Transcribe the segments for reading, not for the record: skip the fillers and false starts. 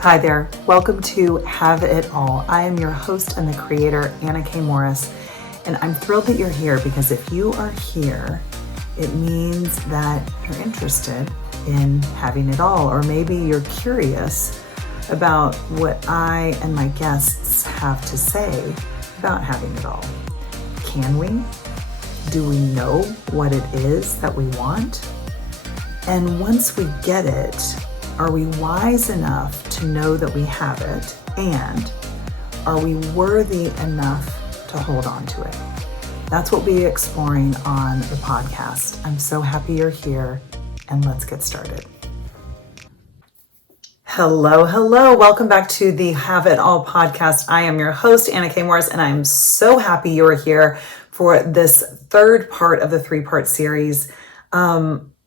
Hi there. Welcome to Have It All. I am your host and the creator, Anna K. Morris, and I'm thrilled that you're here because if you are here, it means that you're interested in having it all, or maybe you're curious about what I and my guests have to say about having it all. Can we? Do we know what it is that we want? And once we get it, are we wise enough to know that we have it? And are we worthy enough to hold on to it? That's what we'll be exploring on the podcast. I'm so happy you're here, and let's get started. Hello. Welcome back to the Have It All podcast. I am your host, Anna K. Morris, and I'm so happy you're here for this third part of the three-part series.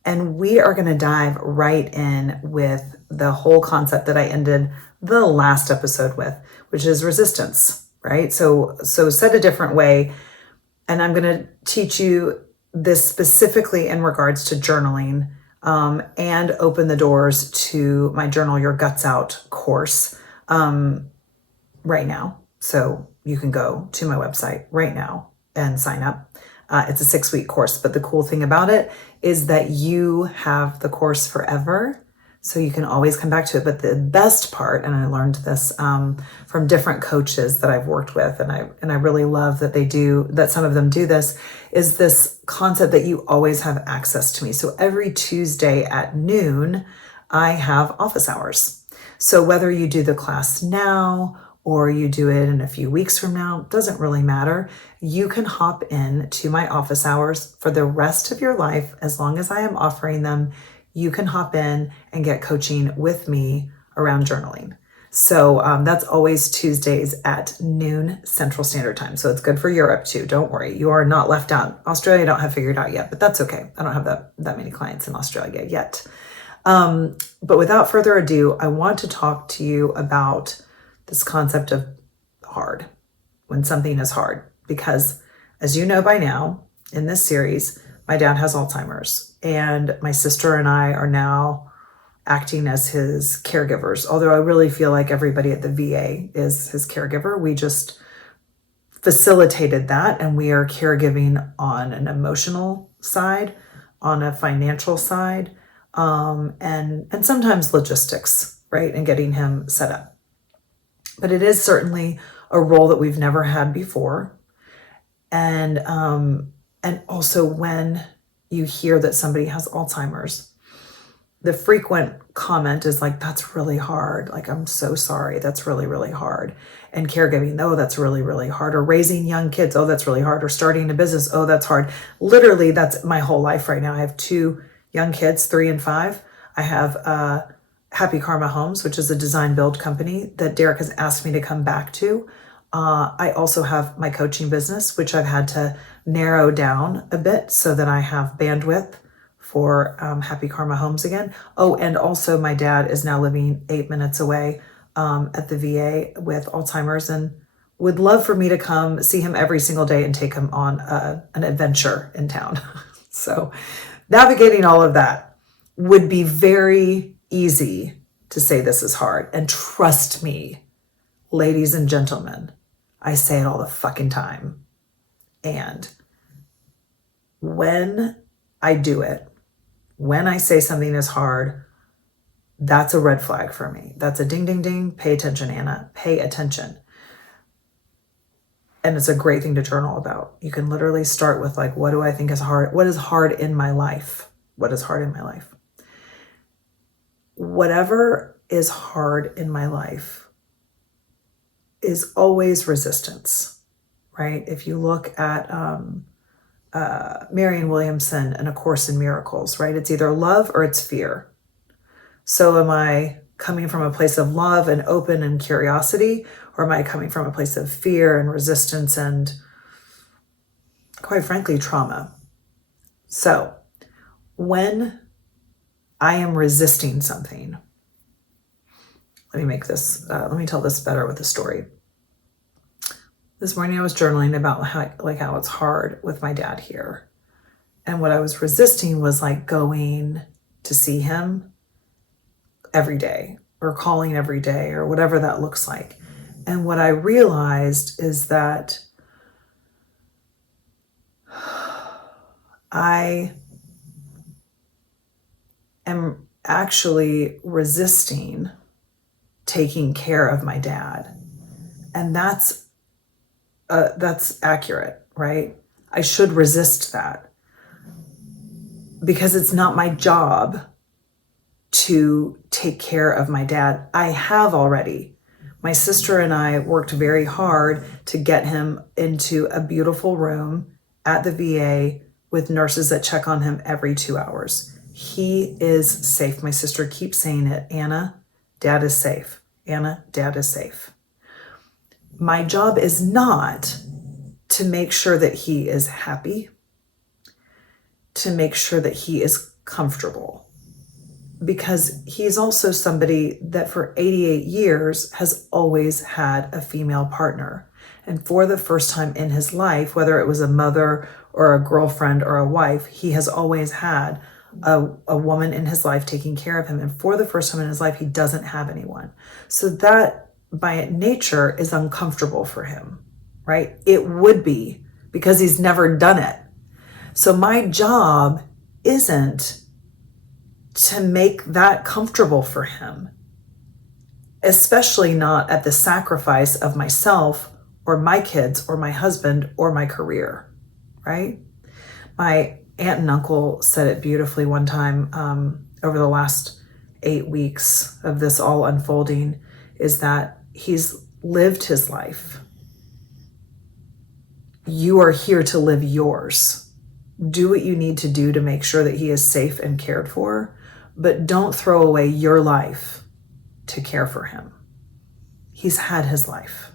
And we are going to dive right in with the whole concept that I ended the last episode with, which is resistance, right? So said a different way, and I'm going to teach you this specifically in regards to journaling, and open the doors to my Journal Your Guts Out course right now. So you can go to my website right now and sign up. It's a 6-week course, but the cool thing about it is that you have the course forever, so you can always come back to it. But the best part, and I learned this from different coaches that I've worked with, and I really love that some of them do this, is this concept that you always have access to me. So every Tuesday at noon, I have office hours. So whether you do the class now or you do it in a few weeks from now, doesn't really matter. You can hop in to my office hours for the rest of your life. As long as I am offering them, you can hop in and get coaching with me around journaling. So that's always Tuesdays at noon Central Standard Time. So it's good for Europe too. Don't worry, you are not left out. Australia, I don't have figured out yet, but that's okay. I don't have that many clients in Australia yet. But without further ado, I want to talk to you about this concept of hard, when something is hard, because as you know by now in this series, my dad has Alzheimer's, and my sister and I are now acting as his caregivers. Although I really feel like everybody at the VA is his caregiver. We just facilitated that, and we are caregiving on an emotional side, on a financial side, and sometimes logistics, right? And getting him set up. But it is certainly a role that we've never had before. And also when you hear that somebody has Alzheimer's, the frequent comment is like, that's really hard. Like, I'm so sorry. That's really, really hard. And caregiving, oh, that's really, really hard. Or raising young kids, oh, that's really hard. Or starting a business, oh, that's hard. Literally, that's my whole life right now. I have 2 young kids, 3 and 5. I have Happy Karma Homes, which is a design build company that Derek has asked me to come back to. I also have my coaching business, which I've had to narrow down a bit so that I have bandwidth for Happy Karma Homes again. Oh, and also my dad is now living 8 minutes away at the VA with Alzheimer's, and would love for me to come see him every single day and take him on an adventure in town. So navigating all of that would be very easy to say this is hard. And trust me, ladies and gentlemen, I say it all the fucking time. And when I do it, when I say something is hard, that's a red flag for me. That's a ding, ding, ding. Pay attention, Anna. Pay attention. And it's a great thing to journal about. You can literally start with like, what do I think is hard? What is hard in my life? What is hard in my life? Whatever is hard in my life is always resistance, right? If you look at Marianne Williamson and A Course in Miracles, right? It's either love or it's fear. So am I coming from a place of love and open and curiosity, or am I coming from a place of fear and resistance and, quite frankly, trauma? So when I am resisting something, let me tell this better with a story. This morning I was journaling about how it's hard with my dad here. And what I was resisting was like going to see him every day or calling every day or whatever that looks like. And what I realized is that I am actually resisting taking care of my dad. And that's accurate, right? I should resist that because it's not my job to take care of my dad. I have already. My sister and I worked very hard to get him into a beautiful room at the VA with nurses that check on him every 2 hours. He is safe. My sister keeps saying it. Anna, dad is safe. Anna, dad is safe. My job is not to make sure that he is happy, to make sure that he is comfortable, because he's also somebody that for 88 years has always had a female partner. And for the first time in his life, whether it was a mother or a girlfriend or a wife, he has always had a woman in his life taking care of him. And for the first time in his life, he doesn't have anyone. So that by nature is uncomfortable for him, right? It would be because he's never done it. So my job isn't to make that comfortable for him, especially not at the sacrifice of myself or my kids or my husband or my career, right? My aunt and uncle said it beautifully one time over the last 8 weeks of this all unfolding, is that he's lived his life. You are here to live yours. Do what you need to do to make sure that he is safe and cared for, but don't throw away your life to care for him. He's had his life.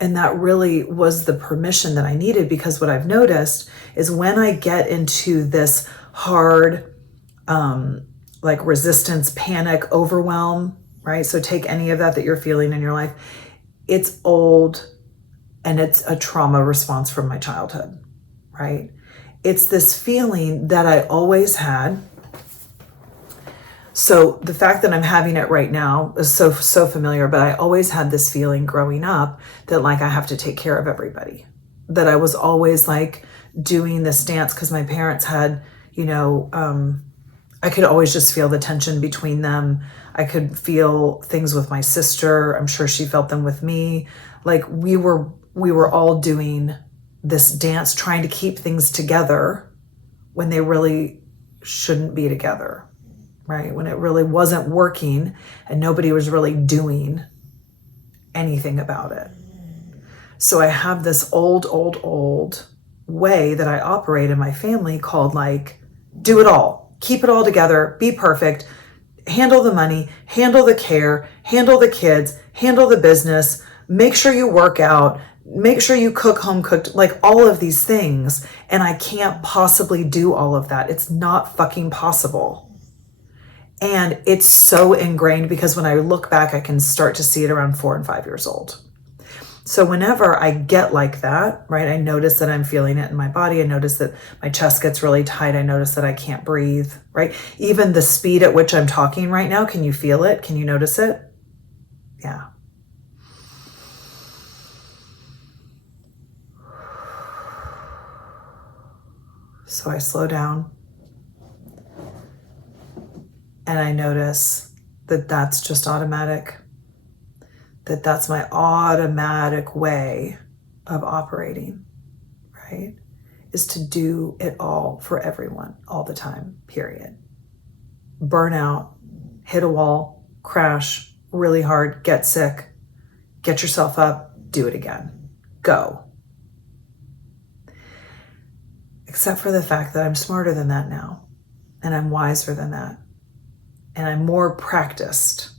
And that really was the permission that I needed, because what I've noticed is when I get into this hard, like resistance, panic, overwhelm, right? So take any of that you're feeling in your life. It's old and it's a trauma response from my childhood, right? It's this feeling that I always had. So the fact that I'm having it right now is so familiar, but I always had this feeling growing up that like I have to take care of everybody, that I was always like doing this dance because my parents had, I could always just feel the tension between them. I could feel things with my sister. I'm sure she felt them with me. Like we were all doing this dance, trying to keep things together when they really shouldn't be together, right? When it really wasn't working and nobody was really doing anything about it. So I have this old way that I operate in my family called like, do it all, keep it all together, be perfect, handle the money, handle the care, handle the kids, handle the business, make sure you work out, make sure you cook home cooked, like all of these things. And I can't possibly do all of that. It's not fucking possible. And it's so ingrained because when I look back, I can start to see it around 4 and 5 years old. So whenever I get like that, right, I notice that I'm feeling it in my body. I notice that my chest gets really tight. I notice that I can't breathe, right? Even the speed at which I'm talking right now, can you feel it? Can you notice it? Yeah. So I slow down and I notice that that's just automatic, that that's my automatic way of operating, right? Is to do it all for everyone all the time, period. Burn out, hit a wall, crash really hard, get sick, get yourself up, do it again, go. Except for the fact that I'm smarter than that now, and I'm wiser than that, and I'm more practiced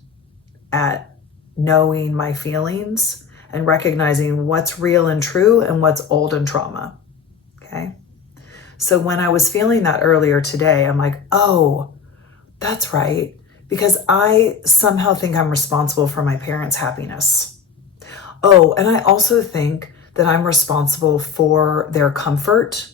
at knowing my feelings and recognizing what's real and true and what's old and trauma, okay? So when I was feeling that earlier today, I'm like, oh, that's right, because I somehow think I'm responsible for my parents' happiness. Oh, and I also think that I'm responsible for their comfort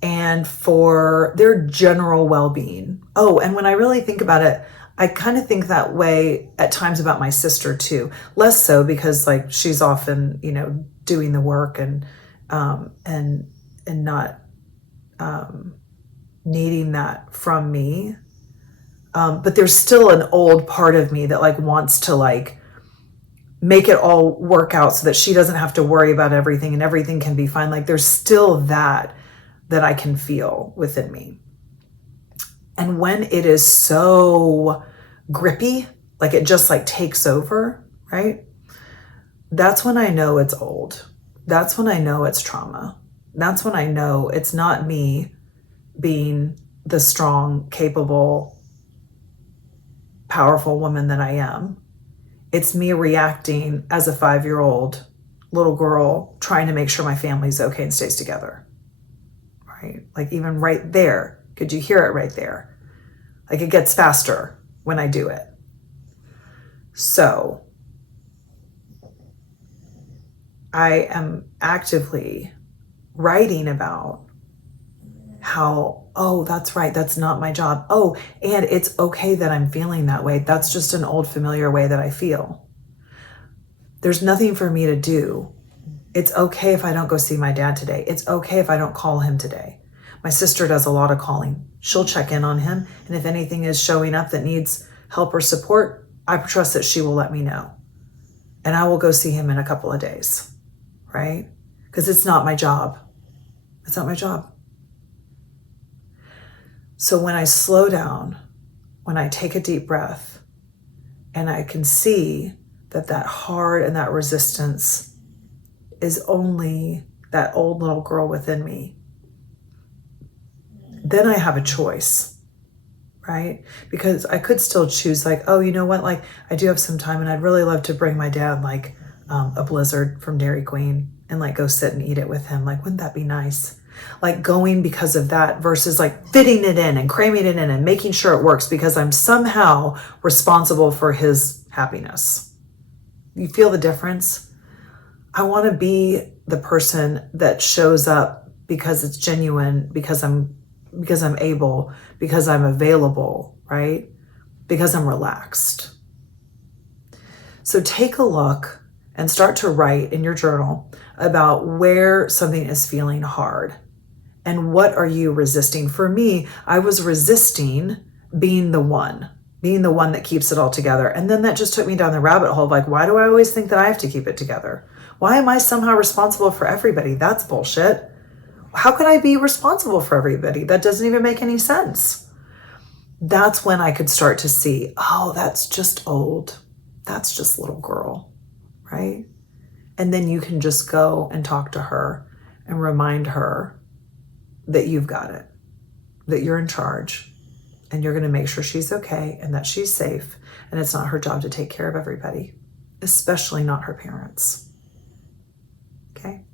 and for their general well-being. Oh, and when I really think about it, I kind of think that way at times about my sister too. Less so because like she's often, doing the work and not needing that from me. But there's still an old part of me that like wants to like make it all work out so that she doesn't have to worry about everything and everything can be fine. Like there's still that I can feel within me. And when it is so grippy, like it just like takes over, right? That's when I know it's old. That's when I know it's trauma. That's when I know it's not me being the strong, capable, powerful woman that I am. It's me reacting as a 5-year-old little girl trying to make sure my family's okay and stays together, right? Like even right there, could you hear it right there? Like it gets faster when I do it. So I am actively writing about how, oh, that's right, that's not my job. Oh, and it's okay that I'm feeling that way. That's just an old familiar way that I feel. There's nothing for me to do. It's okay if I don't go see my dad today. It's okay if I don't call him today. My sister does a lot of calling. She'll check in on him. And if anything is showing up that needs help or support, I trust that she will let me know. And I will go see him in a couple of days, right? Because it's not my job. It's not my job. So when I slow down, when I take a deep breath, and I can see that hard and that resistance is only that old little girl within me, then I have a choice, right? Because I could still choose like, oh, you know what? Like I do have some time and I'd really love to bring my dad like a Blizzard from Dairy Queen and like go sit and eat it with him. Like, wouldn't that be nice? Like going because of that versus like fitting it in and cramming it in and making sure it works because I'm somehow responsible for his happiness. You feel the difference? I want to be the person that shows up because it's genuine, because I'm able, because I'm available, right? Because I'm relaxed. So take a look and start to write in your journal about where something is feeling hard. And what are you resisting? For me, I was resisting being the one that keeps it all together. And then that just took me down the rabbit hole of like, why do I always think that I have to keep it together? Why am I somehow responsible for everybody? That's bullshit. How could I be responsible for everybody? That doesn't even make any sense. That's when I could start to see, oh, that's just old. That's just little girl, right? And then you can just go and talk to her and remind her that you've got it, that you're in charge, and you're going to make sure she's okay and that she's safe. And it's not her job to take care of everybody, especially not her parents. Okay?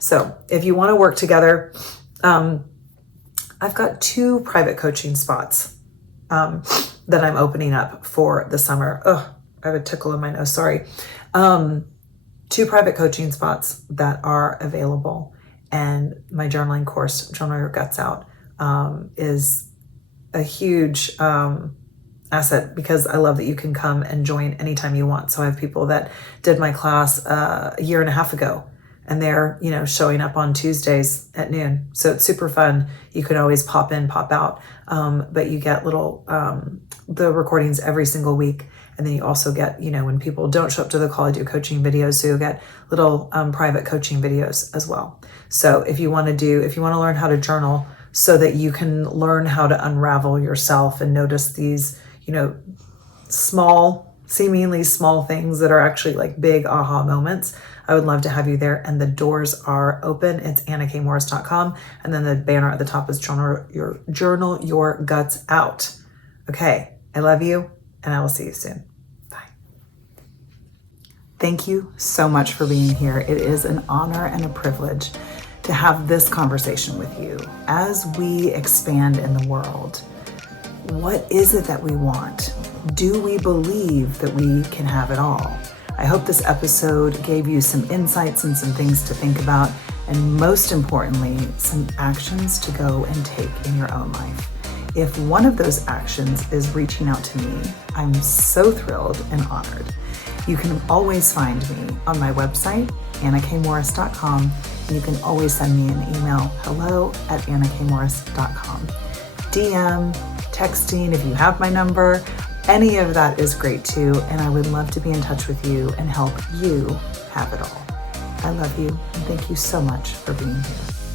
So if you want to work together, I've got 2 private coaching spots that I'm opening up for the summer. Oh, I have a tickle in my nose, sorry. 2 private coaching spots that are available. And my journaling course, Journal Your Guts Out, is a huge asset because I love that you can come and join anytime you want. So I have people that did my class a year and a half ago, and they're, showing up on Tuesdays at noon. So it's super fun. You can always pop in, pop out, but you get little the recordings every single week. And then you also get, when people don't show up to the call, I do coaching videos. So you'll get little private coaching videos as well. So if you want to learn how to journal so that you can learn how to unravel yourself and notice these, seemingly small things that are actually like big aha moments, I would love to have you there. And the doors are open. It's annakmorris.com. And then the banner at the top is Journal Your Guts Out. Okay. I love you, and I will see you soon. Bye. Thank you so much for being here. It is an honor and a privilege to have this conversation with you as we expand in the world. What is it that we want? Do we believe that we can have it all? I hope this episode gave you some insights and some things to think about, and most importantly, some actions to go and take in your own life. If one of those actions is reaching out to me, I'm so thrilled and honored. You can always find me on my website, annakmorris.com, and you can always send me an email, hello@annakmorris.com. DM, texting, if you have my number, any of that is great too, and I would love to be in touch with you and help you have it all. I love you, and thank you so much for being here.